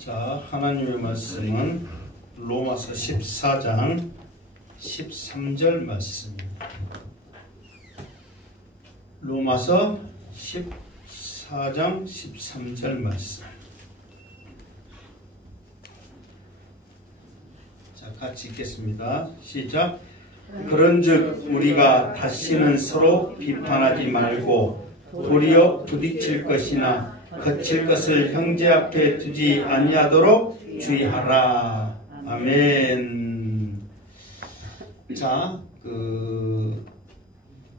자, 하나님의 말씀은 로마서 14장 13절 말씀입니다. 로마서 14장 13절 말씀. 자, 같이 읽겠습니다. 시작. 그런즉 우리가 다시는 서로 비판하지 말고 도리어 부딪힐 것이나 거칠 것을 형제 앞에 두지 아니하도록 주의하라. 아멘. 자,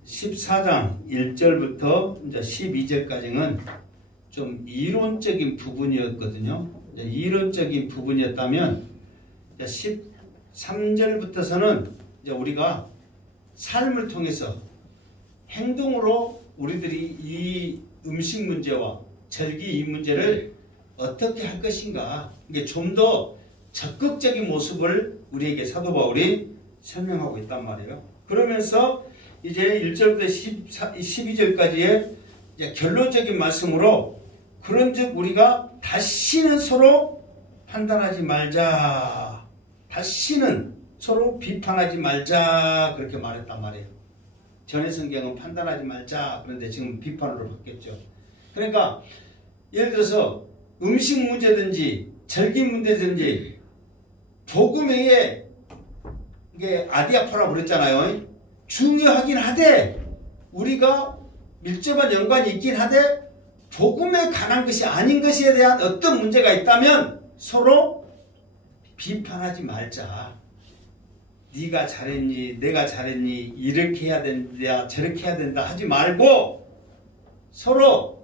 14장 1절부터 이제 12절까지는 좀 이론적인 부분이었거든요. 이론적인 부분이었다면 13절부터서는 이제 우리가 삶을 통해서 행동으로 우리들이 이 음식 문제와 절기 이 문제를 어떻게 할 것인가, 이게 좀 더 적극적인 모습을 우리에게 사도 바울이 설명하고 있단 말이에요. 그러면서 이제 1절부터 12절까지의 결론적인 말씀으로 그런즉 우리가 다시는 서로 판단하지 말자, 다시는 서로 비판하지 말자, 그렇게 말했단 말이에요. 전의 성경은 판단하지 말자, 그런데 지금 비판으로 바뀌었죠. 그러니까 예를 들어서 음식 문제든지 절기 문제든지 복음에 이게 아디아포라고 그랬잖아요. 중요하긴 하되 우리가 밀접한 연관이 있긴 하되 복음에 관한 것이 아닌 것에 대한 어떤 문제가 있다면 서로 비판하지 말자. 네가 잘했니, 내가 잘했니, 이렇게 해야 된다, 저렇게 해야 된다 하지 말고 서로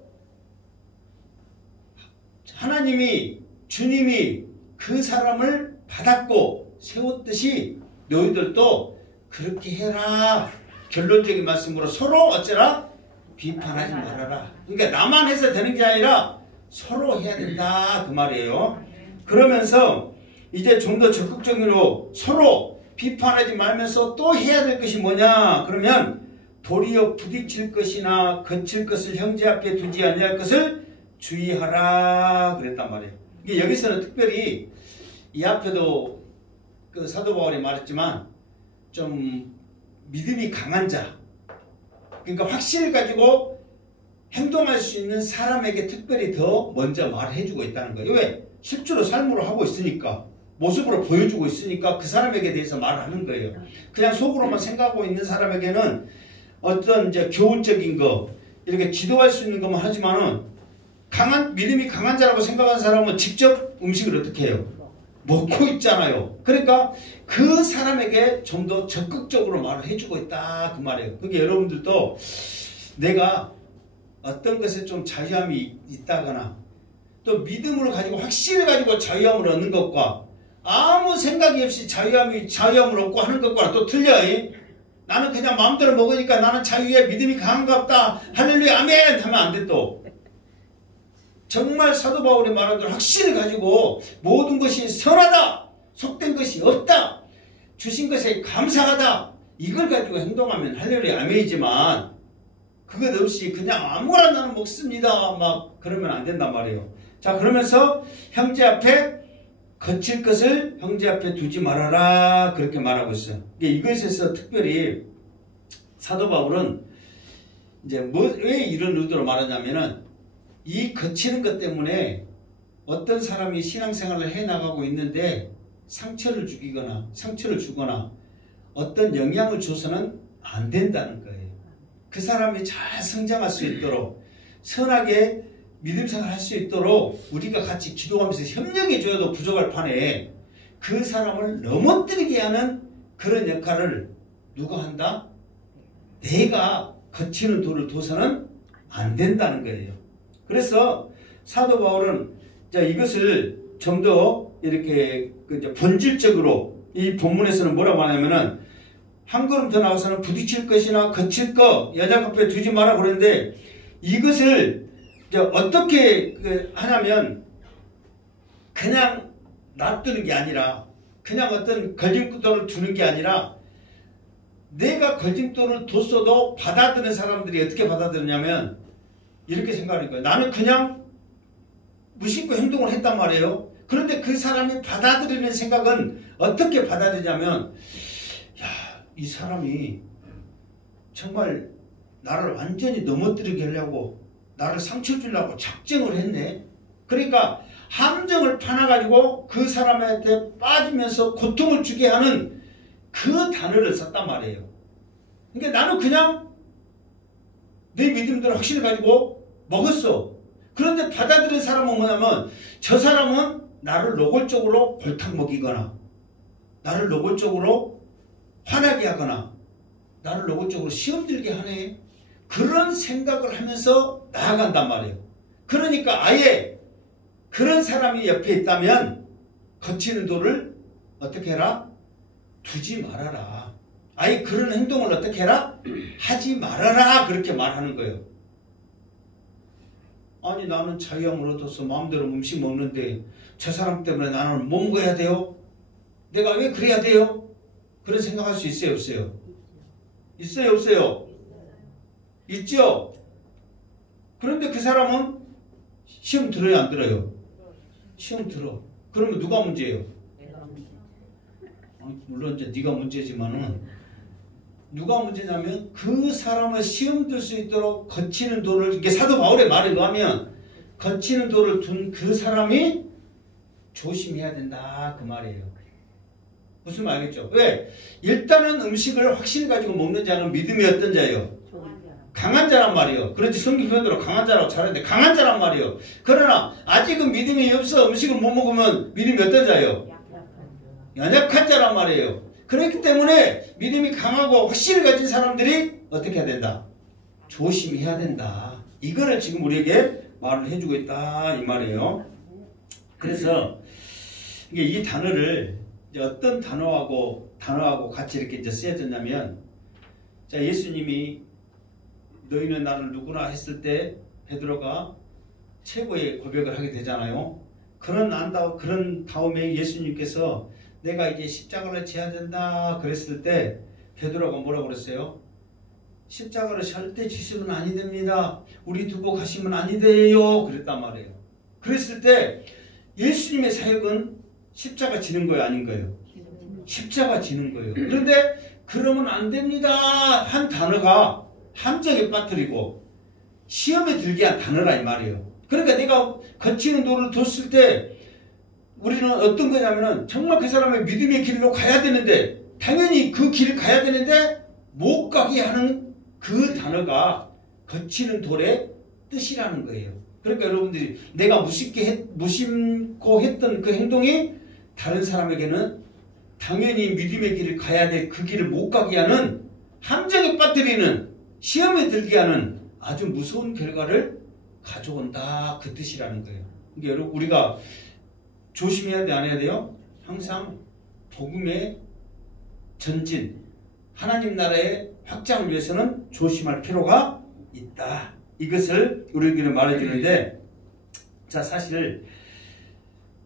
하나님이, 주님이 그 사람을 받았고 세웠듯이 너희들도 그렇게 해라. 결론적인 말씀으로 서로 어쩌라? 비판하지 말아라. 그러니까 나만 해서 되는 게 아니라 서로 해야 된다, 그 말이에요. 그러면서 이제 좀 더 적극적으로 서로 비판하지 말면서 또 해야 될 것이 뭐냐? 그러면 도리어 부딪힐 것이나 거칠 것을 형제 앞에 두지 아니할 것을 주의하라 그랬단 말이에요. 이게 여기서는 특별히 이 앞에도 그 사도 바울이 말했지만 좀 믿음이 강한 자, 그러니까 확신을 가지고 행동할 수 있는 사람에게 특별히 더 먼저 말해주고 있다는 거예요. 왜? 실제로 삶으로 하고 있으니까, 모습으로 보여주고 있으니까 그 사람에게 대해서 말을 하는 거예요. 그냥 속으로만 생각하고 있는 사람에게는 어떤 이제 교훈적인 거, 이렇게 지도할 수 있는 것만 하지만은 믿음이 강한 자라고 생각하는 사람은 직접 음식을 어떻게 해요? 먹고 있잖아요. 그러니까 그 사람에게 좀 더 적극적으로 말을 해주고 있다, 그 말이에요. 그게 여러분들도 내가 어떤 것에 좀 자유함이 있다거나 또 믿음을 가지고 확신을 가지고 자유함을 얻는 것과 아무 생각이 없이 자유함을 얻고 하는 것과는 또 틀려요. 나는 그냥 마음대로 먹으니까 나는 자유에 믿음이 강한가 보다, 할렐루야 아멘 하면 안 돼. 또 정말 사도 바울이 말한 대로 확신을 가지고 모든 것이 선하다, 속된 것이 없다, 주신 것에 감사하다, 이걸 가지고 행동하면 할렐루야 아멘이지만 그것 없이 그냥 아무거나 나는 먹습니다 막 그러면 안 된단 말이에요. 자, 그러면서 형제 앞에 거칠 것을 형제 앞에 두지 말아라, 그렇게 말하고 있어요. 이것에서 특별히 사도 바울은 이제 왜 이런 의도로 말하냐면은 이 거치는 것 때문에 어떤 사람이 신앙생활을 해나가고 있는데 상처를 주거나 어떤 영향을 줘서는 안 된다는 거예요. 그 사람이 잘 성장할 수 있도록, 선하게 믿음생활 할 수 있도록 우리가 같이 기도하면서 협력해 줘도 부족할 판에 그 사람을 넘어뜨리게 하는 그런 역할을 누가 한다? 내가 거치는 돌을 둬서는 안 된다는 거예요. 그래서 사도 바울은 이것을 좀 더 이렇게 본질적으로 이 본문에서는 뭐라고 하냐면은 한 걸음 더 나가서는 부딪힐 것이나 거칠 것 여자 앞에 두지 마라 그러는데 이것을 어떻게 하냐면 그냥 놔두는 게 아니라, 그냥 어떤 걸림돌을 두는 게 아니라 내가 걸림돌을 뒀어도 받아들이는 사람들이 어떻게 받아들이냐면 이렇게 생각하는 거예요. 나는 그냥 무심코 행동을 했단 말이에요. 그런데 그 사람이 받아들이는 생각은 어떻게 받아들이냐면, 야, 이 사람이 정말 나를 완전히 넘어뜨리게 하려고, 나를 상처 주려고 작정을 했네. 그러니까 함정을 파놔가지고 그 사람한테 빠지면서 고통을 주게 하는 그 단어를 썼단 말이에요. 그러니까 나는 그냥 내 믿음대로 확신을 가지고 먹었어. 그런데 받아들인 사람은 뭐냐면, 저 사람은 나를 노골적으로 골탕 먹이거나, 나를 노골적으로 화나게 하거나, 나를 노골적으로 시험 들게 하네. 그런 생각을 하면서 나아간단 말이에요. 그러니까 아예 그런 사람이 옆에 있다면 거치는 돌을 어떻게 해라? 두지 말아라. 아예 그런 행동을 어떻게 해라? 하지 말아라. 그렇게 말하는 거예요. 아니, 나는 자유함을 얻어서 마음대로 음식 먹는데 저 사람 때문에 나는 뭐 먹어야 돼요? 내가 왜 그래야 돼요? 그런 생각할 수 있어요, 없어요? 있어요, 없어요? 있죠? 그런데 그 사람은 시험 들어요, 안 들어요? 시험 들어. 그러면 누가 문제예요? 물론 이제 네가 문제지만은, 누가 문제냐면 그 사람을 시험 들 수 있도록 거치는 돌을, 이게 사도 바울의 말에 의하면 거치는 돌을 둔 그 사람이 조심해야 된다, 그 말이에요. 무슨 말 알겠죠? 왜? 일단은 음식을 확신을 가지고 먹는 자는 믿음이 어떤 자예요? 강한 자란 말이에요. 그렇지, 성경 표현대로 강한 자라고 잘했는데 강한 자란 말이에요. 그러나 아직은 믿음이 없어 음식을 못 먹으면 믿음이 어떤 자예요? 연약한 자란 말이에요. 그렇기 때문에 믿음이 강하고 확신을 가진 사람들이 어떻게 해야 된다? 조심해야 된다. 이거를 지금 우리에게 말을 해주고 있다, 이 말이에요. 그래서 이게 이 단어를 이제 어떤 단어하고 같이 이렇게 이제 쓰여졌냐면, 자, 예수님이 너희는 나를 누구나 했을 때 베드로가 최고의 고백을 하게 되잖아요. 그런 다음에 예수님께서 내가 이제 십자가를 져야 된다 그랬을 때 베드로가 뭐라고 그랬어요? 십자가를 절대 지시면 아니 됩니다. 우리 두고 가시면 아니 돼요. 그랬단 말이에요. 그랬을 때 예수님의 사역은 십자가 지는 거예요, 아닌 거예요? 십자가 지는 거예요. 그런데 그러면 안 됩니다 한 단어가 함정에 빠뜨리고 시험에 들게 한 단어라, 이 말이에요. 그러니까 내가 거치는 돌을 뒀을 때 우리는 어떤 거냐면은 정말 그 사람의 믿음의 길로 가야 되는데, 당연히 그 길을 가야 되는데 못 가게 하는 그 단어가 거치는 돌의 뜻이라는 거예요. 그러니까 여러분들이 내가 무심코 했던 그 행동이 다른 사람에게는 당연히 믿음의 길을 가야 될 그 길을 못 가게 하는, 함정에 빠뜨리는, 시험에 들게 하는 아주 무서운 결과를 가져온다, 그 뜻이라는 거예요. 그러니까 여러분, 우리가 조심해야 돼, 안 해야 돼요? 항상 복음의 전진, 하나님 나라의 확장을 위해서는 조심할 필요가 있다. 이것을 우리에게 말해주는데, 자, 사실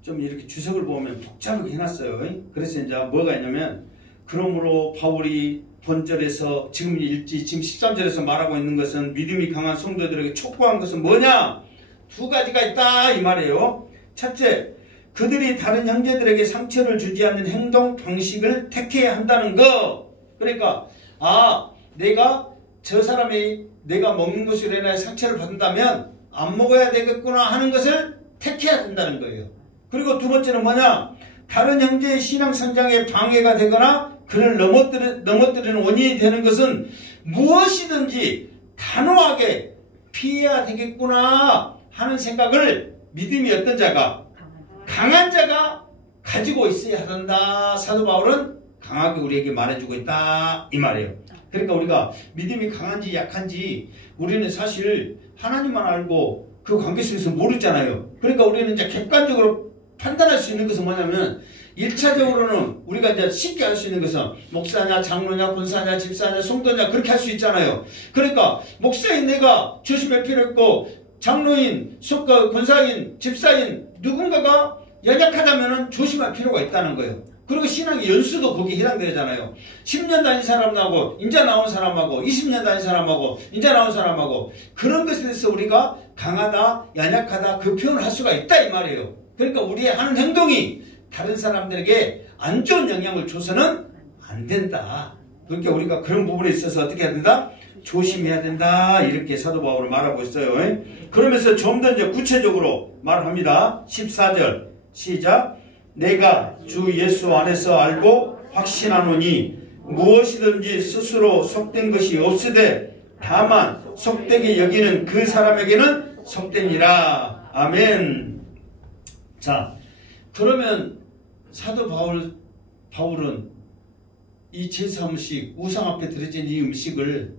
좀 이렇게 주석을 보면 복잡하게 해놨어요. 그래서 이제 뭐가 있냐면, 그러므로 바울이 본절에서 지금 13절에서 말하고 있는 것은, 믿음이 강한 성도들에게 촉구한 것은 뭐냐? 두 가지가 있다, 이 말이에요. 첫째, 그들이 다른 형제들에게 상처를 주지 않는 행동 방식을 택해야 한다는 거. 그러니까 내가 저 사람이 내가 먹는 것으로 인하여 상처를 받는다면 안 먹어야 되겠구나 하는 것을 택해야 된다는 거예요. 그리고 두 번째는 뭐냐? 다른 형제의 신앙 성장에 방해가 되거나 그를 넘어뜨리는 원인이 되는 것은 무엇이든지 단호하게 피해야 되겠구나 하는 생각을 믿음이 어떤 자가? 강한 자가 가지고 있어야 한다. 사도 바울은 강하게 우리에게 말해주고 있다, 이 말이에요. 그러니까 우리가 믿음이 강한지 약한지 우리는 사실 하나님만 알고 그 관계 속에서 모르잖아요. 그러니까 우리는 이제 객관적으로 판단할 수 있는 것은 뭐냐면, 1차적으로는 우리가 이제 쉽게 할 수 있는 것은 목사냐, 장로냐, 권사냐, 집사냐, 성도냐, 그렇게 할 수 있잖아요. 그러니까 목사인 내가 조심할 필요 있고, 장로인, 권사인, 집사인 누군가가 연약하다면 조심할 필요가 있다는 거예요. 그리고 신앙의 연수도 거기에 해당되잖아요. 10년 다닌 사람하고 인자 나온 사람하고 20년 다닌 사람하고 인자 나온 사람하고, 그런 것에 대해서 우리가 강하다, 연약하다 그 표현을 할 수가 있다, 이 말이에요. 그러니까 우리의 하는 행동이 다른 사람들에게 안 좋은 영향을 줘서는 안 된다. 그러니까 우리가 그런 부분에 있어서 어떻게 해야 된다? 조심해야 된다. 이렇게 사도 바울은 말하고 있어요. 그러면서 좀 더 이제 구체적으로 말합니다. 14절 시작. 내가 주 예수 안에서 알고 확신하노니 무엇이든지 스스로 속된 것이 없으되 다만 속되게 여기는 그 사람에게는 속되니라. 아멘. 자, 그러면 사도 바울은 이 제3식 우상 앞에 드려진 이 음식을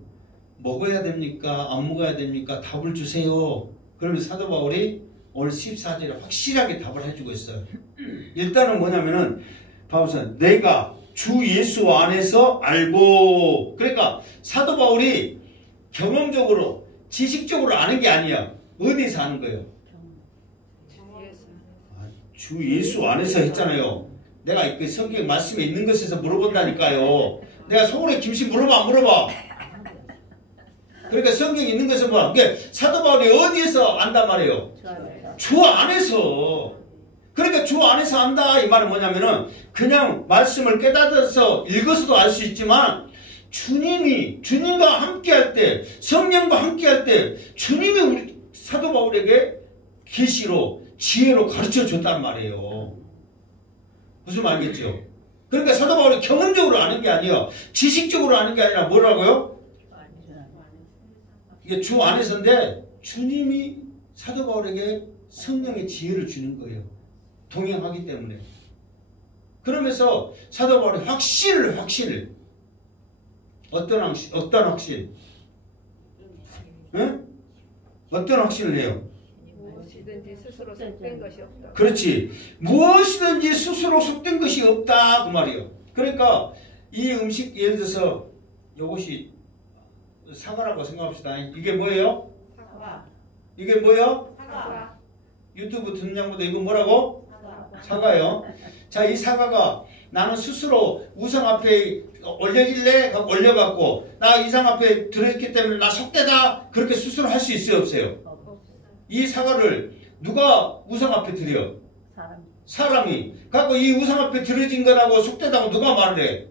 먹어야 됩니까? 안 먹어야 됩니까? 답을 주세요. 그러면 사도 바울이 오늘 14절에 확실하게 답을 해주고 있어요. 일단은 뭐냐면은 바울은 내가 주 예수 안에서 알고, 그러니까 사도 바울이 경험적으로 지식적으로 아는 게 아니야. 어디서 아는 거예요? 주 예수 안에서 했잖아요. 내가 그 성경 말씀에 있는 것에서 물어본다니까요. 내가 속으로 김씨 물어봐 안 물어봐? 그러니까 성경에 있는 것을 뭐야? 그러니까 사도 바울이 어디에서 안단 말이에요? 주 안에서. 그러니까 주 안에서 안다 이 말은 뭐냐면은 그냥 말씀을 깨닫아서 읽어서도 알 수 있지만 주님과 함께할 때, 성령과 함께할 때 주님이 우리 사도 바울에게 계시로 지혜로 가르쳐 줬단 말이에요. 무슨 말겠죠? 그러니까 사도 바울이 경험적으로 아는 게 아니에요. 지식적으로 아는 게 아니라 뭐라고요? 이게 주 안에서인데 주님이 사도 바울에게 성령의 지혜를 주는 거예요. 동행하기 때문에. 그러면서 사도 바울이 확신을 어떤 확신? 응? 어떤 확신을 해요? 무엇이든지 스스로 속된 것이 없다. 그렇지. 무엇이든지 스스로 속된 것이 없다 그 말이에요. 그러니까 이 음식 예를 들어서 이것이 사과라고 생각합시다. 이게 뭐예요? 사과. 이게 뭐예요? 사과. 유튜브 듣는 양보다 이거 뭐라고? 사과요. 자, 이 사과가 나는 스스로 우상 앞에 올려질래? 올려갖고 나 이상 앞에 들어있기 때문에 나 속되다 그렇게 스스로 할 수 있어요 없어요? 이 사과를 누가 우상 앞에 들여? 사람이. 갖고 이 우상 앞에 들어진 거라고 속되다고 누가 말을 해?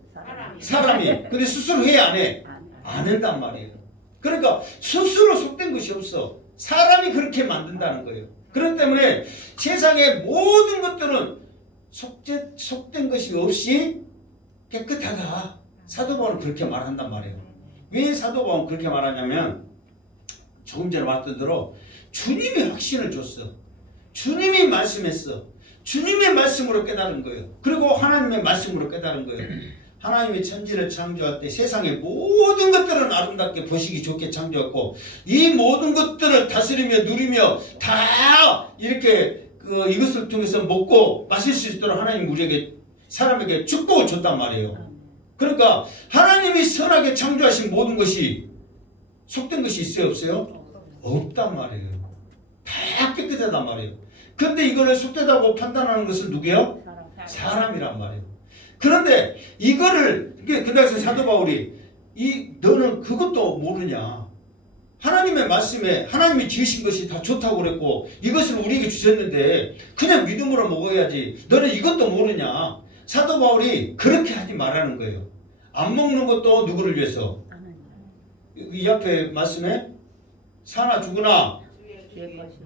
사람이. 근데 스스로 해 안 해? 안 한단 말이에요. 그러니까 스스로 속된 것이 없어. 사람이 그렇게 만든다는 거예요. 그렇기 때문에 세상의 모든 것들은 속된 것이 없이 깨끗하다. 사도 바울은 그렇게 말한단 말이에요. 왜 사도 바울은 그렇게 말하냐면 조금 전에 말했던 대로 주님이 확신을 줬어. 주님이 말씀했어. 주님의 말씀으로 깨달은 거예요. 그리고 하나님의 말씀으로 깨달은 거예요. 하나님이 천지를 창조할 때 세상의 모든 것들은 아름답게 보시기 좋게 창조했고 이 모든 것들을 다스리며 누리며 다 이렇게 이것을 통해서 먹고 마실 수 있도록 하나님 우리에게 사람에게 축복을 줬단 말이에요. 그러니까 하나님이 선하게 창조하신 모든 것이 속된 것이 있어요 없어요? 없단 말이에요. 다 깨끗하단 말이에요. 그런데 이거를 속되다고 판단하는 것은 누구예요? 사람이란 말이에요. 그런데 이거를 그래서 사도 바울이 너는 그것도 모르냐? 하나님의 말씀에 하나님이 지으신 것이 다 좋다고 그랬고 이것을 우리에게 주셨는데 그냥 믿음으로 먹어야지. 너는 이것도 모르냐? 사도 바울이 그렇게 하지 말라는 거예요. 안 먹는 것도 누구를 위해서? 이 앞에 말씀에 사나 죽으나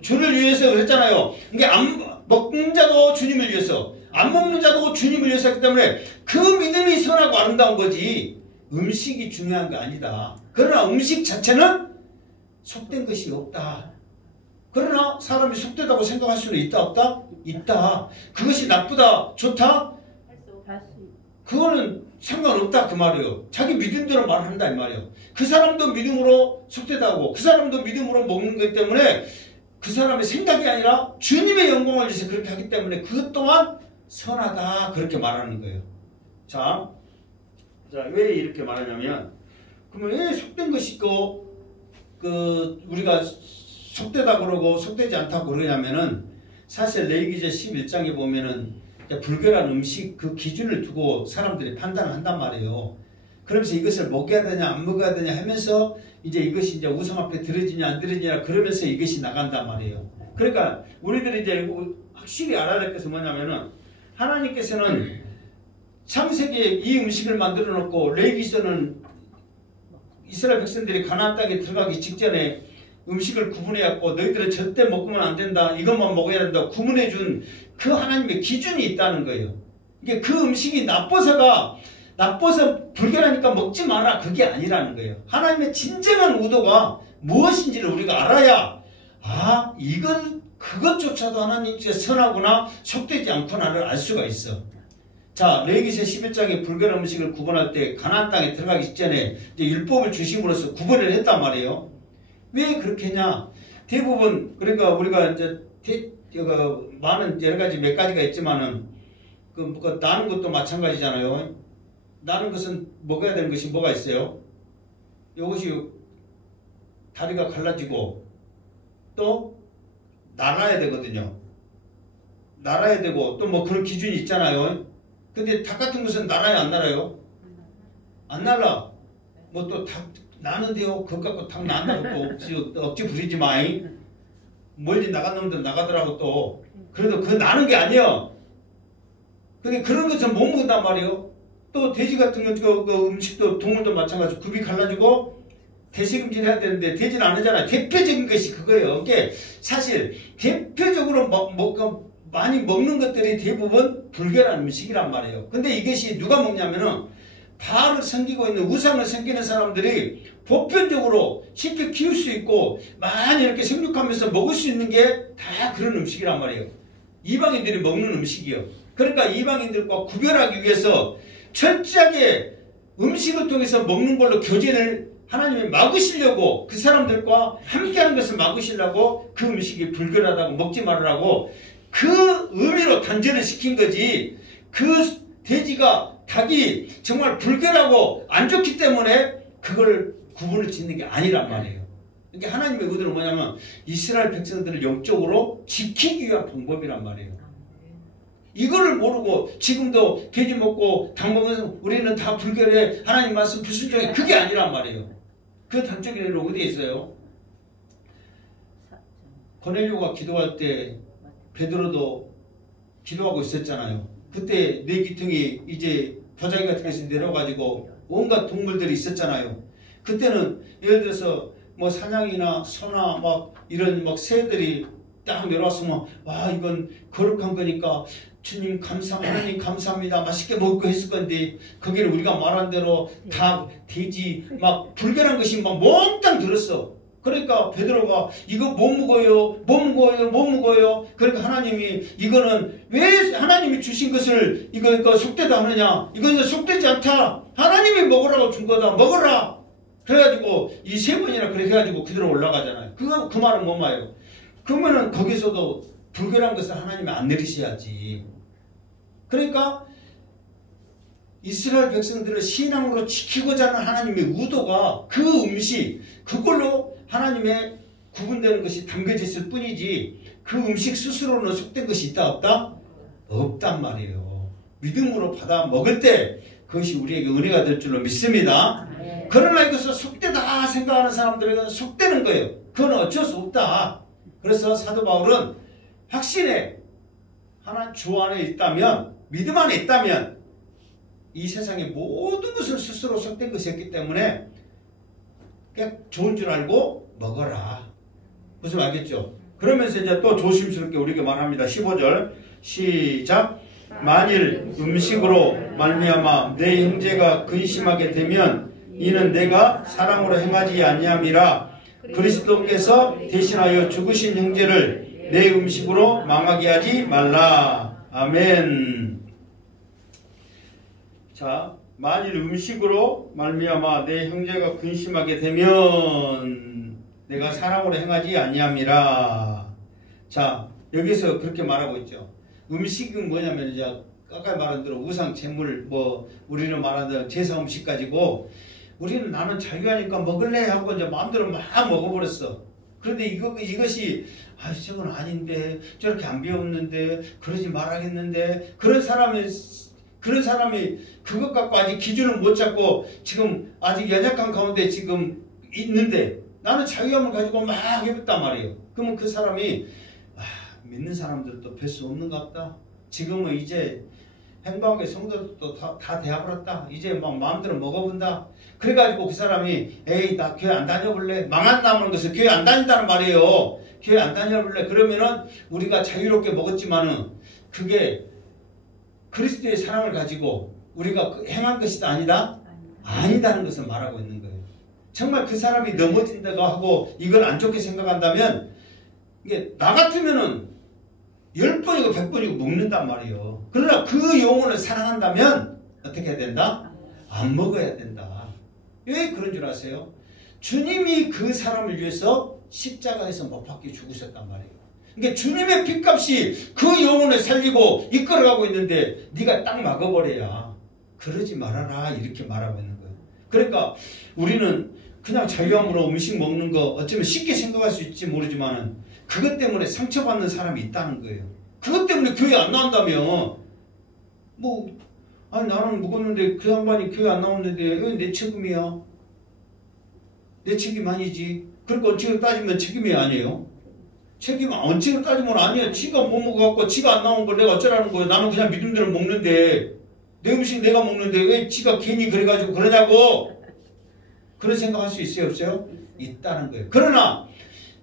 주를 위해서 그랬잖아요. 이게 안 먹는 자도 주님을 위해서, 안 먹는 자도 주님을 위해서 했기 때문에 그 믿음이 선하고 아름다운 거지 음식이 중요한 게 아니다. 그러나 음식 자체는 속된 것이 없다. 그러나 사람이 속되다고 생각할 수는 있다 없다? 있다. 그것이 나쁘다 좋다? 그거는 상관없다 그 말이에요. 자기 믿음대로 말한다 이 말이에요. 그 사람도 믿음으로 속되다고 그 사람도 믿음으로 먹는 것 때문에 그 사람의 생각이 아니라 주님의 영광을 위해서 그렇게 하기 때문에 그것 또한 선하다 그렇게 말하는 거예요. 자, 왜 이렇게 말하냐면 그러면 왜 속된 것이 있고 우리가 속되다 그러고 속되지 않다고 그러냐면은 사실 레위기서 11장에 보면은 불결한 음식 그 기준을 두고 사람들이 판단을 한단 말이에요. 그러면서 이것을 먹어야 되냐 안 먹어야 되냐 하면서 이제 이것이 이제 우상 앞에 들어지냐 안 들어지냐 그러면서 이것이 나간단 말이에요. 그러니까 우리들이 이제 확실히 알아야 될 것은 뭐냐면은 하나님께서는 창세기에 이 음식을 만들어 놓고 레위기서는 이스라엘 백성들이 가나안 땅에 들어가기 직전에 음식을 구분해갖고 너희들은 절대 먹으면 안 된다. 이것만 먹어야 된다. 구분해 준 그 하나님의 기준이 있다는 거예요. 이게 그 음식이 나빠서 불결하니까 먹지 마라. 그게 아니라는 거예요. 하나님의 진정한 의도가 무엇인지를 우리가 알아야 이건 그것조차도 하나님께서 선하구나 속되지 않구나를 알 수가 있어. 자, 레위기서 11장에 불결한 음식을 구분할 때 가나안 땅에 들어가기 직전에 이제 율법을 주심으로써 구분을 했단 말이에요. 왜 그렇게 했냐? 대부분 그러니까 우리가 이제 많은 여러 가지 몇 가지가 있지만은 나는 것도 마찬가지잖아요. 나는 것은 먹어야 되는 것이 뭐가 있어요? 이것이 다리가 갈라지고 또 날아야 되거든요. 날아야 되고 또 뭐 그런 기준이 있잖아요. 근데 닭 같은 것은 날아요, 안 날아요? 안 날아. 뭐 또 닭 나는데요. 그것 갖고 닭 난다고 또 억지 부리지 마잉. 멀리 나간 놈들 나가더라고 또. 그래도 그 나는 게 아니야. 근데 그런 것은 못 먹는단 말이에요. 또 돼지 같은 거 음식도 동물도 마찬가지로 굽이 갈라지고 대식음질 해야 되는데 되지는 않으잖아요. 대표적인 것이 그거예요. 이게 사실 대표적으로 많이 먹는 것들이 대부분 불결한 음식이란 말이에요. 근데 이것이 누가 먹냐면은 바알을 섬기고 있는 우상을 섬기는 사람들이 보편적으로 쉽게 키울 수 있고 많이 이렇게 생육하면서 먹을 수 있는 게 다 그런 음식이란 말이에요. 이방인들이 먹는 음식이요. 그러니까 이방인들과 구별하기 위해서 철저하게 음식을 통해서 먹는 걸로 교제를 하나님이 막으시려고 그 사람들과 함께하는 것을 막으시려고 그 음식이 불결하다고 먹지 말으라고 그 의미로 단절을 시킨 거지. 그 돼지가 닭이 정말 불결하고 안 좋기 때문에 그걸 구분을 짓는 게 아니란 말이에요. 그러니까 하나님의 의도는 뭐냐면 이스라엘 백성들을 영적으로 지키기 위한 방법이란 말이에요. 이거를 모르고 지금도 돼지 먹고 닭 먹으면서 우리는 다 불결해 하나님 말씀 불순종해 그게 아니란 말이에요. 그 단적인 어디에 있어요? 고넬료가 기도할 때 베드로도 기도하고 있었잖아요. 그때 내 귀퉁이 이제 보자기 같은 것이 내려가지고 온갖 동물들이 있었잖아요. 그때는 예를 들어서 뭐 사냥이나 소나 막 이런 막 새들이 딱 내려왔으면 와 이건 거룩한 거니까 주님 하나님 감사합니다. 맛있게 먹을 거 했을 건데 거기를 우리가 말한 대로 닭, 돼지 막 불결한 것이 막 몽땅 들었어. 그러니까 베드로가 이거 못 먹어요. 그러니까 하나님이 이거는 왜 하나님이 주신 것을 이거 속되도 하느냐? 이거는 속되지 않다. 하나님이 먹으라고 준 거다. 먹어라. 그래가지고 이 3번이나 그렇게 해가지고 그대로 올라가잖아요. 그 말은 뭔 말이에요? 그러면은 거기서도 불결한 것을 하나님이 안 내리셔야지. 그러니까 이스라엘 백성들을 신앙으로 지키고자 하는 하나님의 의도가 그 음식 그걸로 하나님의 구분되는 것이 담겨져 있을 뿐이지 그 음식 스스로는 속된 것이 있다 없다? 없단 말이에요. 믿음으로 받아 먹을 때 그것이 우리에게 은혜가 될 줄로 믿습니다. 그러나 이것을 속되다 생각하는 사람들에게는 속되는 거예요. 그건 어쩔 수 없다. 그래서 사도 바울은 확신에 하나님 주 안에 있다면 믿음 안에 있다면 이 세상의 모든 것은 스스로 속된 것이었기 때문에 그냥 좋은 줄 알고 먹어라. 무슨 알겠죠? 그러면서 이제 또 조심스럽게 우리에게 말합니다. 15절 시작. 만일 음식으로 말미암아 내 형제가 근심하게 되면 이는 내가 사랑으로 행하지 아니함이라. 그리스도께서 대신하여 죽으신 형제를 내 음식으로 망하게 하지 말라. 아멘. 자, 만일 음식으로 말미암아 내 형제가 근심하게 되면 내가 사랑으로 행하지 아니함이라. 자, 여기서 그렇게 말하고 있죠. 음식은 뭐냐면 이제 아까 말한 대로 우상 제물 뭐 우리는 말한 대로 제사 음식 가지고 우리는 나는 자유하니까 먹을래 하고 이제 마음대로 막 먹어버렸어. 그런데 이것이 저건 아닌데 저렇게 안 배웠는데 그러지 말아야겠는데 그런 사람이 그것 갖고 아직 기준을 못 잡고 지금 아직 연약한 가운데 지금 있는데 나는 자유함을 가지고 막 해봤단 말이에요. 그러면 그 사람이 믿는 사람들도 별 수 없는가 보다. 지금은 이제 행방의 성도들도 다 되어버렸다. 이제 막 마음대로 먹어본다. 그래가지고 그 사람이 에이 나 교회 안 다녀볼래. 망한 남은 것은 교회 안 다닌다는 말이에요. 교회 안 다녀볼래. 그러면은 우리가 자유롭게 먹었지만은 그게 그리스도의 사랑을 가지고 우리가 행한 것이 아니다? 아니다는 것을 말하고 있는 거예요. 정말 그 사람이 넘어진다고 하고 이걸 안 좋게 생각한다면 이게 나 같으면은 10번이고 100번이고 먹는단 말이에요. 그러나 그 영혼을 사랑한다면 어떻게 해야 된다? 안 먹어야 된다. 왜 그런 줄 아세요? 주님이 그 사람을 위해서 십자가에서 못 박혀 죽으셨단 말이에요. 그러니까 주님의 핏값이 그 영혼을 살리고 이끌어가고 있는데 네가 딱 막아버려야 그러지 말아라 이렇게 말하고 있는 거예요. 그러니까 우리는 그냥 자유함으로 음식 먹는 거 어쩌면 쉽게 생각할 수 있지 모르지만은 그것 때문에 상처받는 사람이 있다는 거예요. 그것 때문에 교회 안 나온다며 아니 나는 묵었는데 그 양반이 교회 안 나오는데 왜 내 책임이야? 내 책임 아니지. 그러니까 원칙으로 따지면 책임이 아니에요. 책임 원칙으로 따지면 아니야. 지가 못 먹어갖고 지가 안 나온 걸 내가 어쩌라는 거예요. 나는 그냥 믿음대로 먹는데 내 음식 내가 먹는데 왜 지가 괜히 그래가지고 그러냐고. 그런 생각할 수 있어요 없어요? 있다는 거예요. 그러나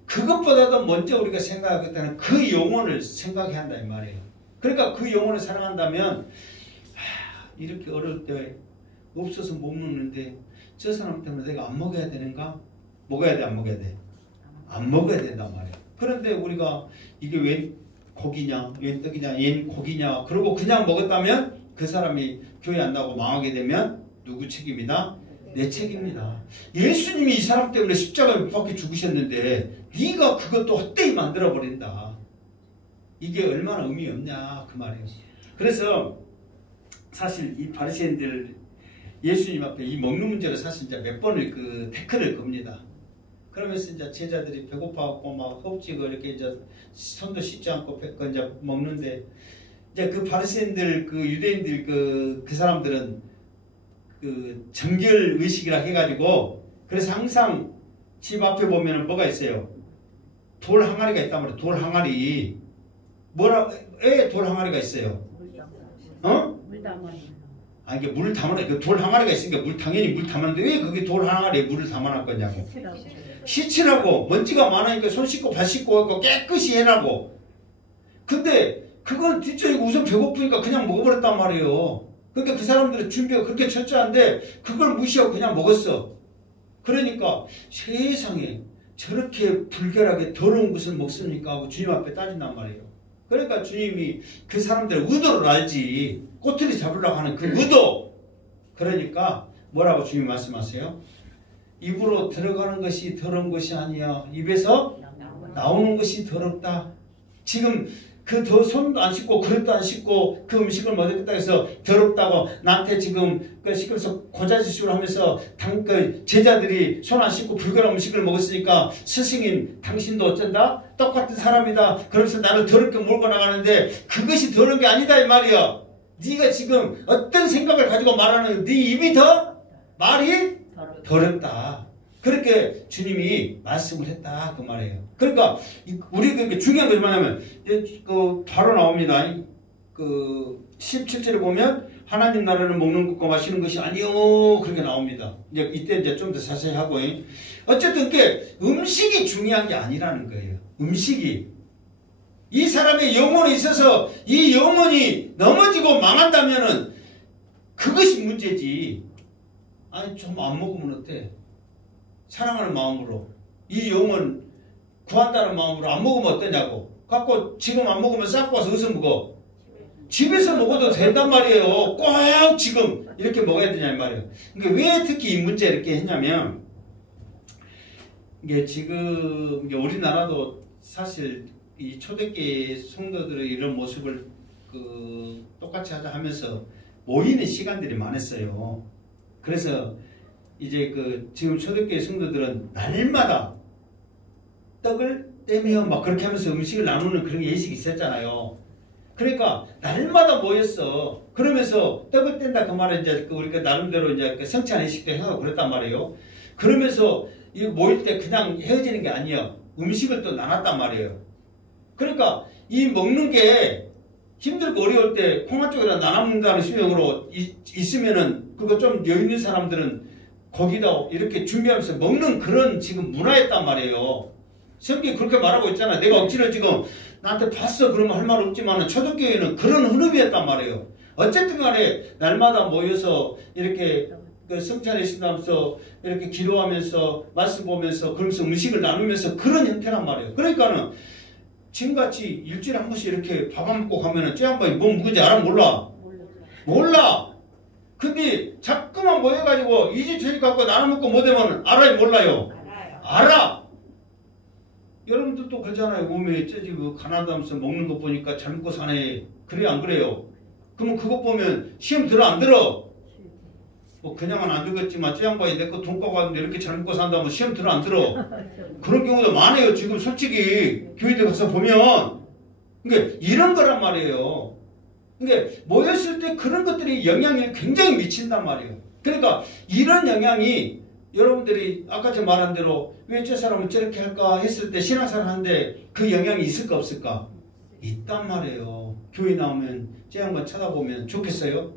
그것보다도 먼저 우리가 생각하겠다는 그 영혼을 생각해야 한다 이 말이에요. 그러니까 그 영혼을 사랑한다면 이렇게 어려울 때 없어서 못 먹는데 저 사람 때문에 내가 안 먹어야 되는가? 먹어야 돼 안 먹어야 돼? 안 먹어야 된단 말이에요. 그런데 우리가 이게 웬 고기냐 웬 떡이냐 웬 고기냐 그러고 그냥 먹었다면 그 사람이 교회 안 나오고 망하게 되면 누구 책임이다? 내 책임이다. 예수님이 이 사람 때문에 십자가에 못 박혀 죽으셨는데 네가 그것도 헛되이 만들어버린다. 이게 얼마나 의미 없냐 그 말이에요. 그래서 사실 이 바리새인들 예수님 앞에 이 먹는 문제로 사실 이제 몇 번을 그 태클을 겁니다. 그러면서 이제 제자들이 배고파갖고 막 헛지고 이렇게 이제 손도 씻지 않고 이제 먹는데 이제 그 바리새인들 그 유대인들 그 사람들은 그 정결 의식이라 해가지고 그래서 항상 집 앞에 보면은 뭐가 있어요? 돌 항아리가 있단 말이에요. 돌 항아리. 왜 돌 항아리가 있어요? 물 담아놔. 이게 물 담아놔. 그 돌 항아리가 있으니까 당연히 물 담았는데 왜 거기 돌 항아리에 물을 담아놨 거냐고. 씻으라고. 먼지가 많으니까 손 씻고 발 씻고 깨끗이 해라고. 근데 그건 뒷전이고 우선 배고프니까 그냥 먹어버렸단 말이에요. 그러니까 그 사람들은 준비가 그렇게 철저한데 그걸 무시하고 그냥 먹었어. 그러니까 세상에 저렇게 불결하게 더러운 것을 먹습니까? 하고 주님 앞에 따진단 말이에요. 그러니까 주님이 그 사람들의 의도를 알지. 꼬투리 잡으려고 하는 그 의도. 그러니까 뭐라고 주님 말씀하세요? 입으로 들어가는 것이 더러운 것이 아니야. 입에서 나오는 것이 더럽다. 지금 그 손도 안 씻고 그릇도 안 씻고 그 음식을 먹었다 해서 더럽다고 나한테 지금 시끄러워서 고자질식으로 하면서 그 제자들이 손 안 씻고 불결한 음식을 먹었으니까 스승님 당신도 어쩐다? 똑같은 사람이다. 그러면서 나를 더럽게 몰고 나가는데 그것이 더러운 게 아니다 이 말이야. 네가 지금 어떤 생각을 가지고 말하는 네 입이 더 말이 더럽다. 그렇게 주님이 말씀을 했다 그 말이에요. 그러니까 우리 그 중요한 것이 뭐냐면 그 바로 나옵니다. 그 17절에 보면 하나님 나라를 먹는 것과 마시는 것이 아니요 그렇게 나옵니다. 이때 이제 좀 더 자세히 하고 어쨌든 그 음식이 중요한 게 아니라는 거예요. 음식이 이 사람의 영혼에 있어서 이 영혼이 넘어지고 망한다면은 그것이 문제지. 아니 좀 안 먹으면 어때? 사랑하는 마음으로 이 영혼 구한다는 마음으로 안 먹으면 어떠냐고. 갖고 지금 안 먹으면 싹 와서 어디서 먹어? 집에서 먹어도 된단 말이에요. 꼭 지금 이렇게 먹어야 되냐 이 말이에요. 그러니까 왜 특히 이 문제 이렇게 했냐면 이게 지금 이게 우리나라도 사실 이 초대교회 성도들의 이런 모습을 그 똑같이 하자 하면서 모이는 시간들이 많았어요. 그래서 이제 그 지금 초대교회 성도들은 날마다 떡을 떼며 막 그렇게 하면서 음식을 나누는 그런 예식이 있었잖아요. 그러니까 날마다 모였어. 그러면서 떡을 뗀다 그 말은 이제 우리가 나름대로 이제 그 성찬 예식도 하고 그랬단 말이에요. 그러면서 이 모일 때 그냥 헤어지는 게 아니야. 음식을 또 나눴단 말이에요. 그러니까 이 먹는 게 힘들고 어려울 때 콩 한 쪽에다 나눠 먹는다는 수명으로 있으면은 그거 좀 여유 있는 사람들은 거기다 이렇게 준비하면서 먹는 그런 지금 문화였단 말이에요. 성경이 그렇게 말하고 있잖아. 내가 억지로 지금 나한테 봤어 그러면 할 말 없지만 초대교회는 그런 흐름이었단 말이에요. 어쨌든 간에 날마다 모여서 이렇게 그 성찬에 신다면서 이렇게 기도하면서 말씀 보면서 그러면서 음식을 나누면서 그런 형태란 말이에요. 그러니까는 지금같이 일주일에 한 번씩 이렇게 밥 안 먹고 가면은 쟤 양반이 뭐 묵은지 알아? 몰라? 몰라. 근데 자꾸만 모여가지고 이 집 저집 갖고 나눠 먹고 뭐 되면 알아요? 몰라요? 알아. 여러분들도 그러잖아요. 몸에 쟤지 그 가난하다면서 먹는 거 보니까 잘 먹고 사네. 그래 안 그래요? 그러면 그것 보면 시험 들어 안 들어? 뭐 그냥은 안 들겠지만 쟤 양반이 내 거 돈 갖고 왔는데 이렇게 잘 먹고 산다면 시험 들어 안 들어? 그런 경우도 많아요. 지금 솔직히 교회들 가서 보면. 그러니까 이런 거란 말이에요. 그러니까 모였을 때 그런 것들이 영향을 굉장히 미친단 말이에요. 그러니까 이런 영향이 여러분들이 아까 제가 말한 대로 왜 저 사람은 저렇게 할까 했을 때 신앙생활 하는데 그 영향이 있을까 없을까? 있단 말이에요. 교회 나오면 쟤 양반 쳐다보면 좋겠어요?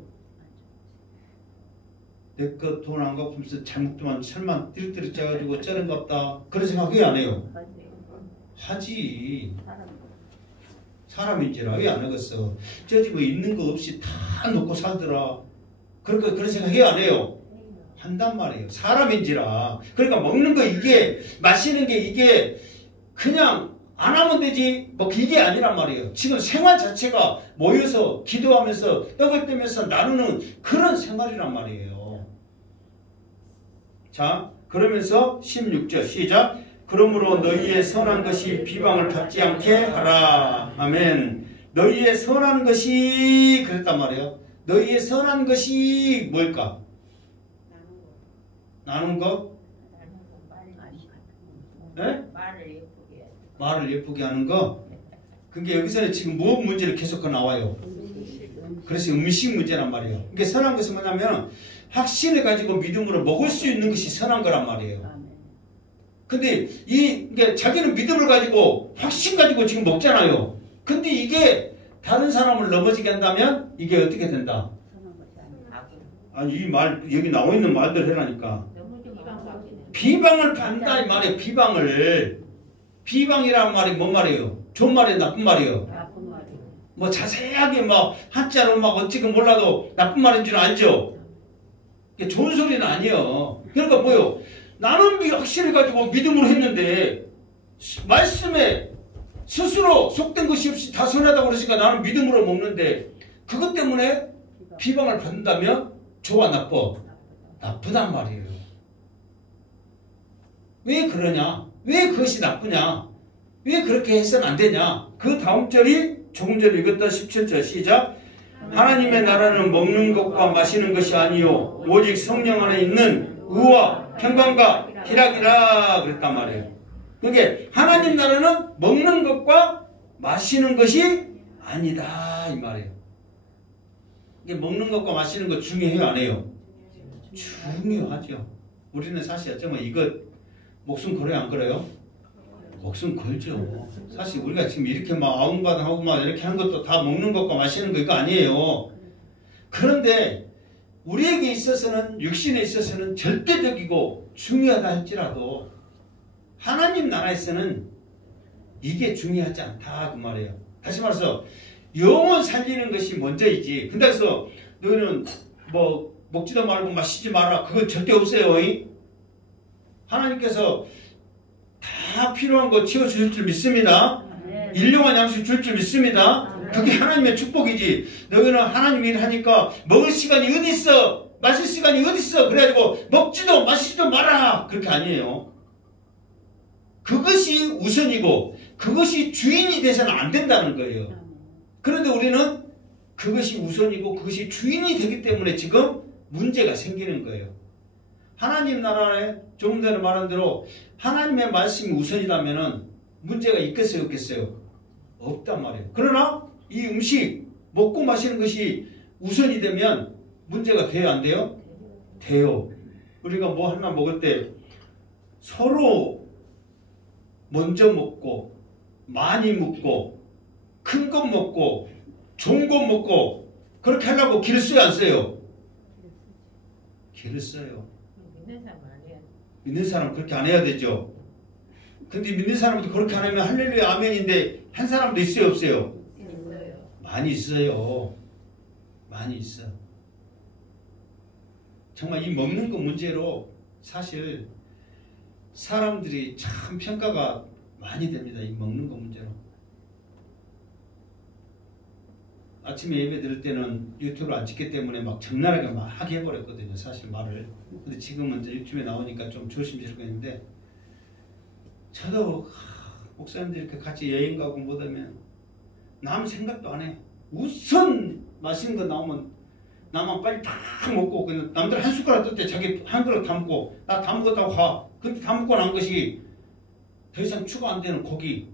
내 거 돈 안 갚으면서 잘못도만 설마 띠릇띠릇 짜가지고 쩌른갑다 그런 생각 왜 안 해요? 하지. 사람인지라 왜 안 하겠어? 저 집에 있는 거 없이 다 놓고 살더라. 그런 생각 왜 안 해요? 한단 말이에요. 사람인지라. 그러니까 먹는 거 이게 마시는 게 이게 그냥 안 하면 되지 뭐 이게 아니란 말이에요. 지금 생활 자체가 모여서 기도하면서 떡을 떼면서 나누는 그런 생활이란 말이에요. 자, 그러면서 16절 시작. 그러므로 너희의 선한 것이 비방을 받지 않게 하라. 아멘. 너희의 선한 것이 그랬단 말이에요. 너희의 선한 것이 뭘까? 나눈 거? 네? 말을 예쁘게 하는 거? 그게 여기서는 지금 무엇 문제를 계속 나와요? 그래서 음식 문제란 말이에요. 그게 선한 것은 뭐냐면 확신을 가지고 믿음으로 먹을 수 있는 것이 선한 거란 말이에요. 근데 이게 자기는 믿음을 가지고 확신 가지고 지금 먹잖아요. 근데 이게 다른 사람을 넘어지게 한다면 이게 어떻게 된다? 아니 이 말 여기 나와 있는 말들 해라니까. 비방을 받는다 이 말이에요. 비방이라는 말이 뭔 말이에요? 좋은 말이에요? 나쁜 말이에요? 뭐 자세하게 막 한자로 막 어찌게 몰라도 나쁜 말인 줄 알죠? 좋은 소리는 아니에요. 그러니까 뭐요? 나는 확신을 가지고 믿음으로 했는데 말씀에 스스로 속된 것이 없이 다 선하다고 그러니까 나는 믿음으로 먹는데 그것 때문에 비방을 받는다면 좋아 나빠? 나쁘단 말이에요. 왜 그러냐? 왜 그것이 나쁘냐? 왜 그렇게 해서는 안 되냐? 그 다음 절이 조금 전에 읽었던 17절 시작. 하나님의 나라는 먹는 것과 마시는 것이 아니요 오직 성령 안에 있는 의와 평강과 희락이라 그랬단 말이에요. 그게 하나님 나라는 먹는 것과 마시는 것이 아니다 이 말이에요. 이게 먹는 것과 마시는 것 중요해요 안 해요? 중요하죠. 우리는 사실 어쩌면 이거 목숨 걸어요 안 걸어요? 목숨 걸죠. 사실 우리가 지금 이렇게 막 아웅바당하고 막 이렇게 하는 것도 다 먹는 것과 마시는 거 이거 아니에요. 그런데 우리에게 있어서는 육신에 있어서는 절대적이고 중요하다 할지라도 하나님 나라에서는 이게 중요하지 않다 그 말이에요. 다시 말해서 영혼 살리는 것이 먼저이지. 근데 그래서 너희는 뭐 먹지도 말고 마시지 마라 그건 절대 없어요. 하나님께서 다 필요한 거 채워주실 줄 믿습니다. 일용한 양식 줄 줄 믿습니다. 그게 하나님의 축복이지. 너희는 하나님 일 하니까 먹을 시간이 어디 있어? 마실 시간이 어디 있어? 그래가지고 먹지도 마시지도 마라. 그렇게 아니에요. 그것이 우선이고 그것이 주인이 돼서는 안 된다는 거예요. 그런데 우리는 그것이 우선이고 그것이 주인이 되기 때문에 지금 문제가 생기는 거예요. 하나님 나라에 조금 전에 말한 대로 하나님의 말씀이 우선이라면 문제가 있겠어요 없겠어요? 없단 말이에요. 그러나 이 음식 먹고 마시는 것이 우선이 되면 문제가 돼요 안 돼요? 돼요. 우리가 뭐 하나 먹을 때 서로 먼저 먹고 많이 먹고 큰 것 먹고 좋은 것 먹고 그렇게 하려고 기를 써요 안 써요? 기를 써요. 믿는 사람 안 해야 돼. 믿는 사람은 그렇게 안 해야 되죠. 근데 믿는 사람도 그렇게 안 하면 할렐루야 아멘인데 한 사람도 있어요 없어요? 있어요. 많이 있어요. 많이 있어. 정말 이 먹는 거 문제로 사실 사람들이 참 평가가 많이 됩니다. 이 먹는 거 문제로. 아침에 예배 드릴 때는 유튜브를 안 찍기 때문에 막 적나라하게 막 해버렸거든요. 사실 말을. 근데 지금은 이제 유튜브에 나오니까 좀 조심스럽게 했는데 저도 목사님들 이렇게 같이 여행 가고 못하면 남 생각도 안 해. 우선 맛있는 거 나오면 나만 빨리 다 먹고 그냥 남들 한 숟가락 뜰 때 자기 한 그릇 다 먹고 나 다 먹었다고 가. 근데 다 먹고 난 것이 더 이상 추가 안 되는 고기.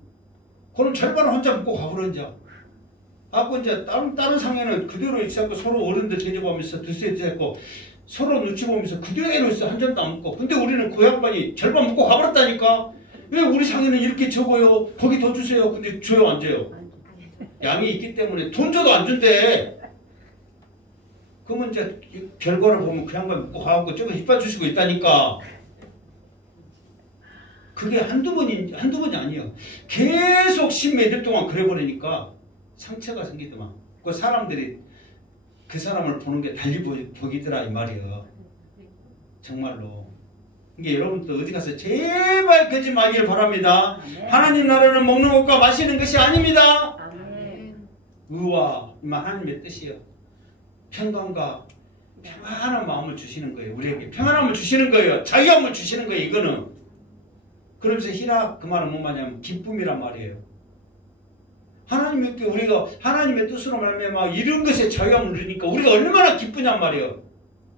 그럼 절반을 혼자 먹고 가버렸죠. 하고 이제 다른 상에는 그대로 있었고 서로 어른들 대접하면서 드세요 했고 서로 눈치 보면서 그대로 있어 한 잔도 안 먹고. 근데 우리는 그 양반이 절반 먹고 가버렸다니까. 왜 우리 상에는 이렇게 적어요? 거기 더 주세요. 근데 줘요 안 줘요? 양이 있기 때문에 돈 줘도 안 준대. 그러면 이제 결과를 보면 그 양반 먹고 가고 저거 이빨 주시고 있다니까. 그게 한두 번이 아니에요. 계속 십몇 일 동안 그래 버리니까 상처가 생기더만. 그 사람들이 그 사람을 보는 게 달리 보이더라 이 말이에요. 정말로. 이게 여러분도 어디 가서 제발 그러지 마길 바랍니다. 아멘. 하나님 나라는 먹는 것과 마시는 것이 아닙니다. 아멘. 의와 하나님의 뜻이요. 평강과 평안한 마음을 주시는 거예요. 우리에게 평안함을 주시는 거예요. 자유함을 주시는 거예요. 이거는. 그러면서 희락 그 말은 뭐냐면 기쁨이란 말이에요. 하나님께 우리가 하나님의 뜻으로 말미암아 이런 것에 자유함을 누리니까 우리가 얼마나 기쁘냔 말이에요.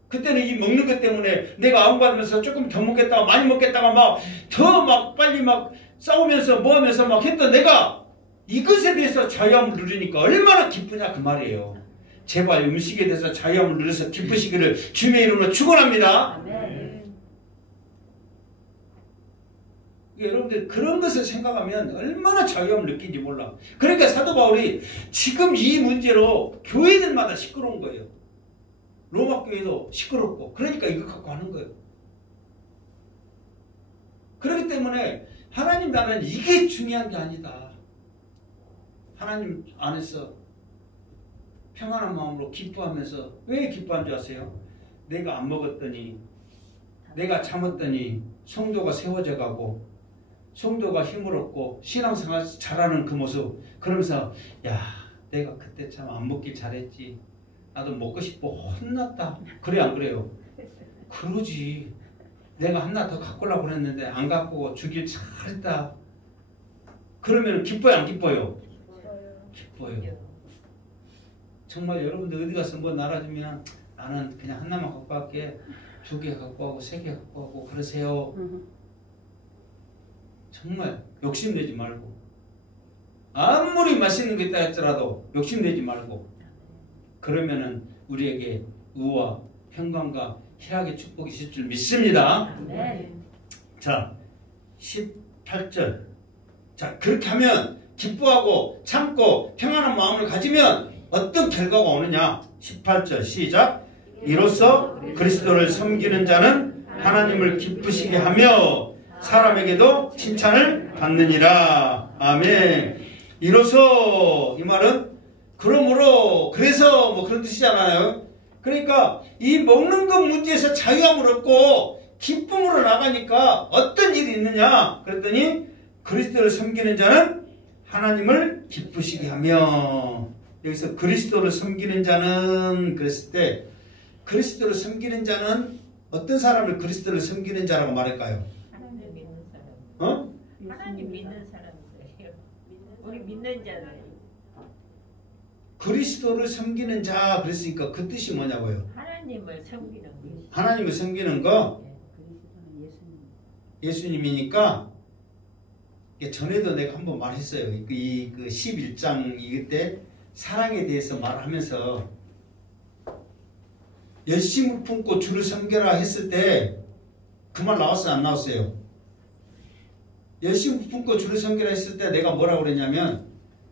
그때는 이 먹는 것 때문에 내가 아웅받으면서 조금 더 먹겠다가 많이 먹겠다가 막 더 막 빨리 막 싸우면서 뭐 하면서 막 했던 내가 이것에 대해서 자유함을 누리니까 얼마나 기쁘냐 그 말이에요. 제발 음식에 대해서 자유함을 누려서 기쁘시기를 주님의 이름으로 축원합니다. 아멘. 여러분들 그런 것을 생각하면 얼마나 자유함을 느끼는지 몰라. 그러니까 사도 바울이 지금 이 문제로 교회들마다 시끄러운 거예요. 로마 교회도 시끄럽고 그러니까 이거 갖고 하는 거예요. 그렇기 때문에 하나님 나라는 이게 중요한 게 아니다. 하나님 안에서 평안한 마음으로 기뻐하면서 왜 기뻐한 줄 아세요? 내가 안 먹었더니 내가 참았더니 성도가 세워져 가고 성도가 힘을 얻고 신앙생활 잘하는 그 모습 그러면서 야 내가 그때 참 안 먹길 잘했지. 나도 먹고 싶어 혼났다. 그래 안 그래요? 그러지. 내가 하나 더 갖고 오려고 그랬는데 안 갖고 주길 잘했다. 그러면 기뻐요 안 기뻐요? 기뻐요. 정말 여러분들 어디 가서 뭐 나라주면 나는 그냥 하나만 갖고 갈게. 2개 갖고 가고 3개 갖고 가고 그러세요. 정말 욕심내지 말고 아무리 맛있는 게 있다 할지라도 욕심내지 말고 그러면은 우리에게 의와 평강과 희락의 축복이 있을 줄 믿습니다. 네. 자 18절 자 그렇게 하면 기뻐하고 참고 평안한 마음을 가지면 어떤 결과가 오느냐 18절 시작 이로써 그리스도를 섬기는 자는 하나님을 기쁘시게 하며 사람에게도 칭찬을 받느니라. 아멘. 이로써 이 말은 그러므로 그래서 뭐 그런 뜻이잖아요. 그러니까 이 먹는 것 문제에서 자유함을 얻고 기쁨으로 나가니까 어떤 일이 있느냐 그랬더니 그리스도를 섬기는 자는 하나님을 기쁘시게 하며 여기서 그리스도를 섬기는 자는 그랬을 때 그리스도를 섬기는 자는 어떤 사람을 그리스도를 섬기는 자라고 말할까요? 하나님 믿는 사람. 어? 하나님 믿는 사람이에요. 우리 믿는 자는 그리스도를 섬기는 자 그랬으니까 그 뜻이 뭐냐고요? 하나님을 섬기는 것이. 하나님을 섬기는 거 그리스도는 예수님이니까 전에도 내가 한번 말했어요. 그 11장 이때 사랑에 대해서 말하면서 열심을 품고 주를 섬겨라 했을 때 그 말 나왔어요? 안 나왔어요? 열심을 품고 주를 섬겨라 했을 때 내가 뭐라고 그랬냐면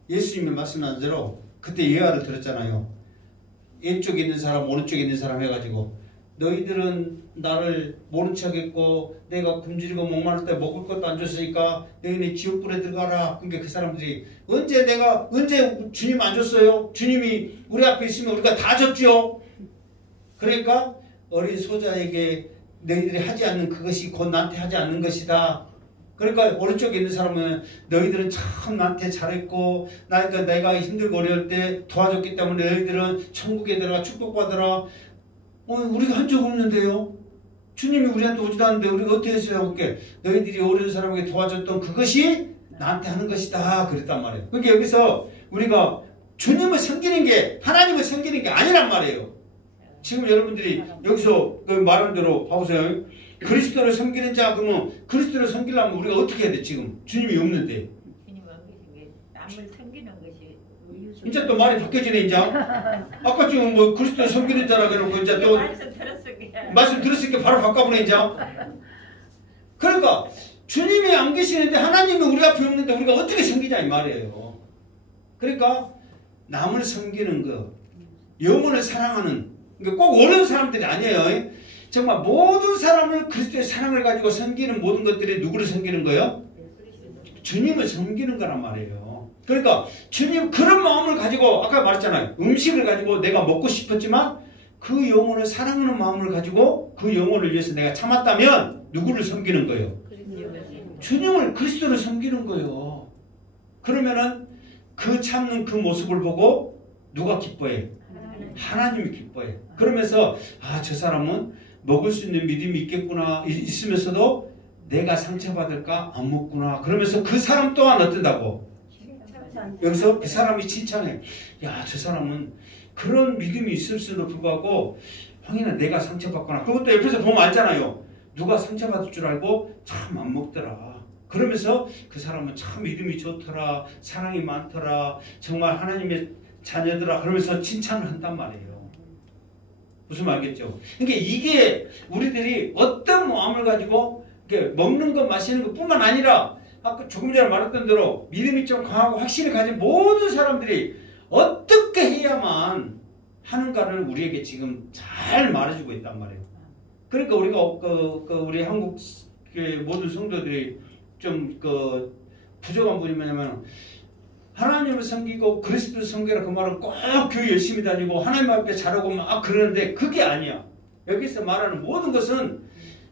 예수님이 말씀한 대로 그때 예화를 들었잖아요. 왼쪽에 있는 사람, 오른쪽에 있는 사람 해가지고 너희들은 나를 모른 척했고 내가 굶주리고 목마를 때 먹을 것도 안 줬으니까 너희는 지옥불에 들어가라. 그러니까 그 사람들이 언제 주님 안 줬어요? 주님이 우리 앞에 있으면 우리가 다 줬죠. 그러니까 어린 소자에게 너희들이 하지 않는 그것이 곧 나한테 하지 않는 것이다. 그러니까 오른쪽에 있는 사람은 너희들은 참 나한테 잘했고 그러니까 내가 힘들고 어려울 때 도와줬기 때문에 너희들은 천국에 들어가 축복받으라. 우리가 한 적 없는데요. 주님이 우리한테 오지도 않는데 우리가 어떻게 했어요? 그러니까 너희들이 어려운 사람에게 도와줬던 그것이 나한테 하는 것이다. 그랬단 말이에요. 그러니까 여기서 우리가 주님을 섬기는 게 하나님을 섬기는 게 아니란 말이에요. 지금 여러분들이 여기서 그 말한 대로 봐보세요. 그리스도를 섬기는 자 그러면 그리스도를 섬기려면 우리가 어떻게 해야 돼? 지금 주님이 없는데. 주님 없으신 게 남을 섬기는 것이 이제 또 말이 바뀌어지네 이제. 아까 지금 뭐 그리스도를 섬기는 자라 그러고 이제 또 말씀 들었으니까 바로 바꿔보네 이제. 그러니까 주님이 안 계시는데 하나님이 우리 앞에 없는데 우리가 어떻게 섬기냐 이 말이에요. 그러니까 남을 섬기는 거, 영혼을 사랑하는, 그러니까 꼭 어려운 사람들이 아니에요. 정말 모든 사람을 그리스도의 사랑을 가지고 섬기는 모든 것들이 누구를 섬기는 거예요? 주님을 섬기는 거란 말이에요. 그러니까 주님 그런 마음을 가지고 아까 말했잖아요. 음식을 가지고 내가 먹고 싶었지만 그 영혼을 사랑하는 마음을 가지고 그 영혼을 위해서 내가 참았다면 누구를 섬기는 거예요? 주님을, 그리스도를 섬기는 거예요. 그러면은 그 참는 그 모습을 보고 누가 기뻐해? 하나님이 기뻐해. 그러면서 저 사람은 먹을 수 있는 믿음이 있겠구나 있으면서도 내가 상처받을까 안 먹구나. 그러면서 그 사람 또한 어떤다고? 여기서 그 사람이 칭찬해. 야, 저 사람은 그런 믿음이 있을수록 불구하고 형이는 내가 상처받거나. 그것도 옆에서 보면 알잖아요. 누가 상처받을 줄 알고 참 안 먹더라. 그러면서 그 사람은 참 믿음이 좋더라. 사랑이 많더라. 정말 하나님의 자녀더라. 그러면서 칭찬을 한단 말이에요. 무슨 말겠죠? 그러니까 이게 우리들이 어떤 마음을 가지고 먹는 것, 마시는 것 뿐만 아니라 아까 조금 전에 말했던 대로 믿음이 좀 강하고 확신을 가진 모든 사람들이 어떻게 해야만 하는가를 우리에게 지금 잘 말해주고 있단 말이에요. 그러니까 우리가 우리 한국 모든 성도들이 좀 부족한 부분이 뭐냐면 하나님을 섬기고 그리스도를 섬기라 그 말은 꼭 교회 열심히 다니고 하나님 앞에 잘하고 그러는데 그게 아니야. 여기서 말하는 모든 것은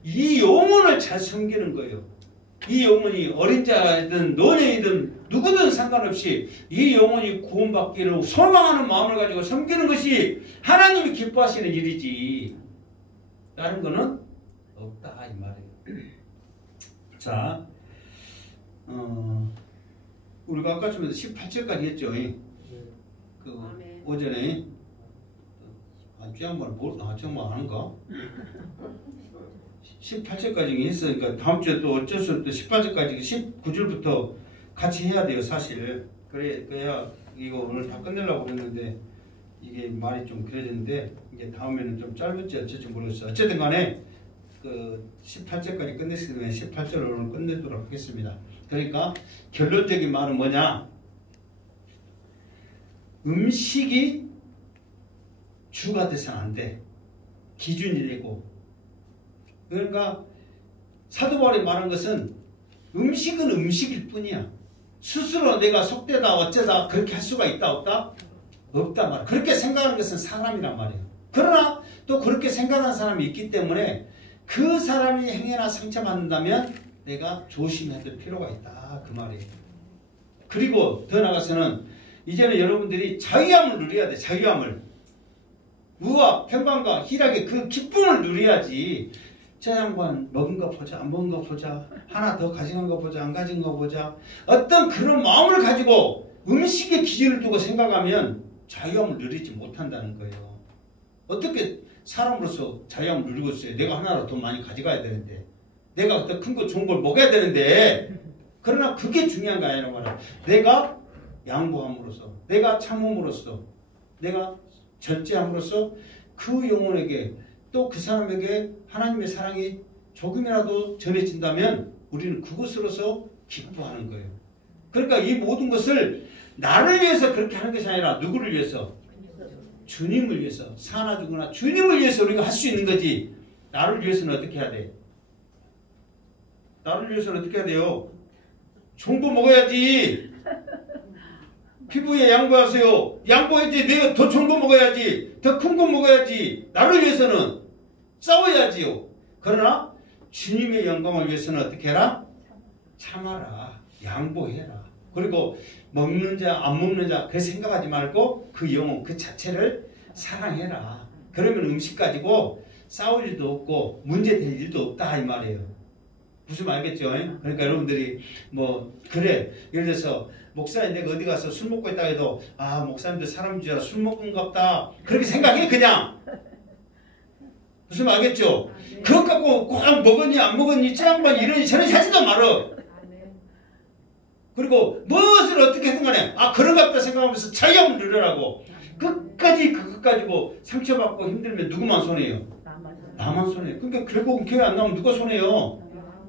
이 영혼을 잘 섬기는 거예요. 이 영혼이 어린 자이든 노년이든 누구든 상관없이 이 영혼이 구원받기를 소망하는 마음을 가지고 섬기는 것이 하나님이 기뻐하시는 일이지 다른 거는 없다 이 말이에요. 자, 우리가 아까 좀 18절까지 했죠. 오전에 쥐양반 쥐양반 아는가? 18절까지 했으니까 다음 주에 또 어쩔 수 없이 18절까지 19절부터 같이 해야 돼요 사실. 그래야 이거 오늘 다 끝내려고 그랬는데 이게 말이 좀 그래졌는데 이게 다음에는 좀 짧을지 어쩔지 모르겠어요. 어쨌든 간에 18절까지 끝냈으면 18절을 오늘 끝내도록 하겠습니다. 그러니까 결론적인 말은 뭐냐? 음식이 주가 돼서는 안 돼. 기준이 되고. 그러니까 사도 바울이 말한 것은 음식은 음식일 뿐이야. 스스로 내가 속되다 어쩌다 그렇게 할 수가 있다 없다? 없다 말이야. 그렇게 생각하는 것은 사람이란 말이에요. 그러나 또 그렇게 생각하는 사람이 있기 때문에 그 사람이 행해나 상처받는다면 내가 조심해야 될 필요가 있다 그 말이에요. 그리고 더 나아가서는 이제는 여러분들이 자유함을 누려야 돼. 자유함을. 우와 평강과 희락의 그 기쁨을 누려야지. 저 양반 먹은 거 보자 안 먹은 거 보자 하나 더 가져간 거 보자 안 가진 거 보자 어떤 그런 마음을 가지고 음식의 기준을 두고 생각하면 자유함을 누리지 못한다는 거예요. 어떻게 사람으로서 자유함을 누리고 있어요. 내가 하나라도 더 많이 가져가야 되는데 내가 더 큰 거 좋은 걸 먹어야 되는데 그러나 그게 중요한 거 아니란 말이야. 내가 양보함으로써 내가 참음으로써 내가 절제함으로써 그 영혼에게 또 그 사람에게 하나님의 사랑이 조금이라도 전해진다면 우리는 그것으로서 기뻐하는 거예요. 그러니까 이 모든 것을 나를 위해서 그렇게 하는 것이 아니라 누구를 위해서? 주님을 위해서. 사나 죽으나 주님을 위해서 우리가 할 수 있는 거지. 나를 위해서는 어떻게 해야 돼? 나를 위해서는 어떻게 해야 돼요? 좋은 거 먹어야지. 피부에 양보하세요. 양보해야지. 내가 더 좋은 거 먹어야지. 더 큰 거 먹어야지. 나를 위해서는 싸워야지요. 그러나 주님의 영광을 위해서는 어떻게 해라? 참아라. 양보해라. 그리고 먹는 자, 안 먹는 자, 그 생각하지 말고 그 영혼, 그 자체를 사랑해라. 그러면 음식 가지고 싸울 일도 없고 문제될 일도 없다 이 말이에요. 무슨 말 알겠죠? 그러니까 여러분들이 뭐 그래 예를 들어서 목사님 내가 어디 가서 술 먹고 있다 해도 아 목사님들 사람인 줄 알아 술 먹은갑다 그렇게 생각해 그냥. 무슨 말 알겠죠? 그것 갖고 꼭 먹었니 안 먹었니 짱반 이러니 저러니 하지도 말어. 그리고 무엇을 어떻게 생각해? 아 그런갑다 생각하면서 자유함을 누려라고. 끝까지 그것 가지고 상처받고 힘들면 누구만 손해요? 나만 손해요. 그러니까 결국은 교회 안 나오면 누가 손해요?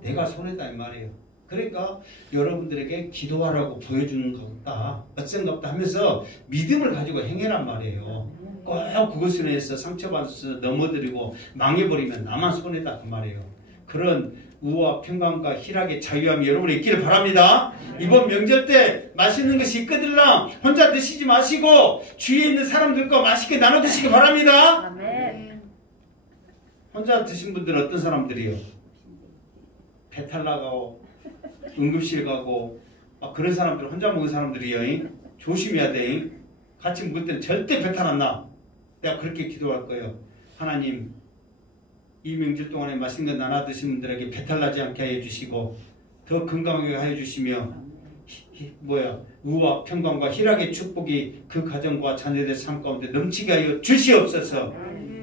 내가 손해다 이 말이에요. 그러니까 여러분들에게 기도하라고 보여주는 것같다 어쩐 것같다 하면서 믿음을 가지고 행해란 말이에요. 꼭 그것을 위해서 상처받아서 넘어뜨리고 망해버리면 나만 손해다 그 말이에요. 그런 우와 평강과 희락의 자유함이 여러분에 있기를 바랍니다. 이번 명절 때 맛있는 것이 있거들랑 혼자 드시지 마시고 주위에 있는 사람들과 맛있게 나눠 드시기 바랍니다. 아멘. 혼자 드신 분들은 어떤 사람들이요? 배탈 나가고 응급실 가고 그런 사람들 혼자 먹은 사람들이요. 조심해야 돼. 같이 먹을 때는 절대 배탈 안 나. 내가 그렇게 기도할 거예요. 하나님 이 명절 동안에 맛있는 거 나눠 드신 분들에게 배탈 나지 않게 하여 주시고 더 건강하게 하여 주시며 우와 평강과 희락의 축복이 그 가정과 자녀들 삶 가운데 넘치게 하여 주시옵소서.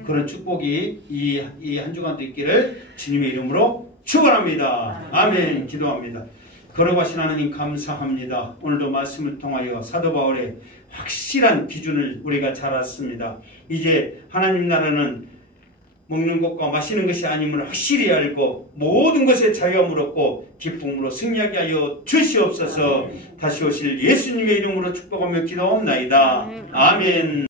그런 축복이 이 한 주간도 있기를 주님의 이름으로 축원합니다. 아멘. 기도합니다. 걸어가신 하나님 감사합니다. 오늘도 말씀을 통하여 사도 바울의 확실한 기준을 우리가 잘 알았습니다. 이제 하나님 나라는 먹는 것과 마시는 것이 아님을 확실히 알고 모든 것에 자유함을 얻고 기쁨으로 승리하게 하여 주시옵소서. 다시 오실 예수님의 이름으로 축복하며 기도하옵나이다. 아멘.